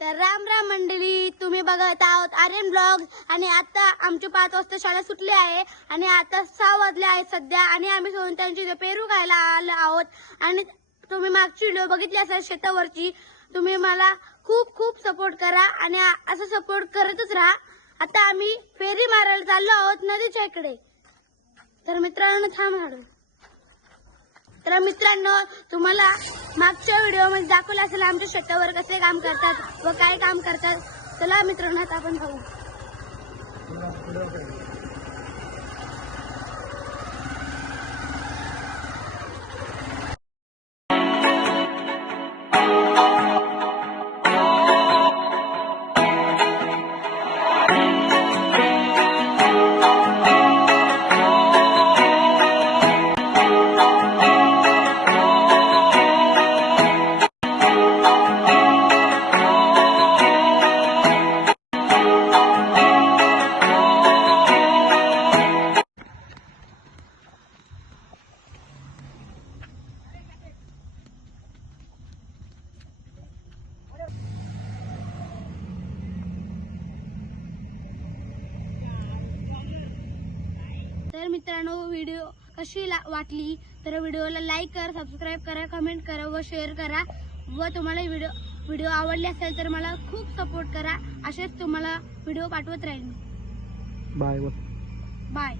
तर राम राम मंडळी, तुम्ही बघत आहोत आर्यन ब्लॉग. आणि आता आमची 5 वाजता शाळा सुटली आहे आणि आता 6 वाजले आहेत सध्या. आणि आम्ही सोनत्यांची पेरू खायला आलो आहोत. आणि तुम्ही मागची व्हिडिओ बघितली असेल शेतावरची. तुम्ही मला खूप खूप सपोर्ट करा आणि असं सपोर्ट करतच राहा. आता आम्ही फेरी मारायला चाललो आहोत नदीच्या इकडे. तर मित्रांनो तर मित्रांनो, तुम्हाला मागच्या व्हिडिओमध्ये दाखवलं असेल आमच्या शेतावर कसे काम करतात व काय काम करतात. चला मित्रांनो, आता आपण पाहू. तर मित्रांनो, व्हिडिओ कशी वाटली तर व्हिडिओला लाईक करा, सबस्क्राईब करा, कमेंट करा व शेअर करा. व तुम्हाला व्हिडिओ आवडले असेल तर मला खूप सपोर्ट करा. असेच तुम्हाला व्हिडिओ पाठवत राहील. Bye bye.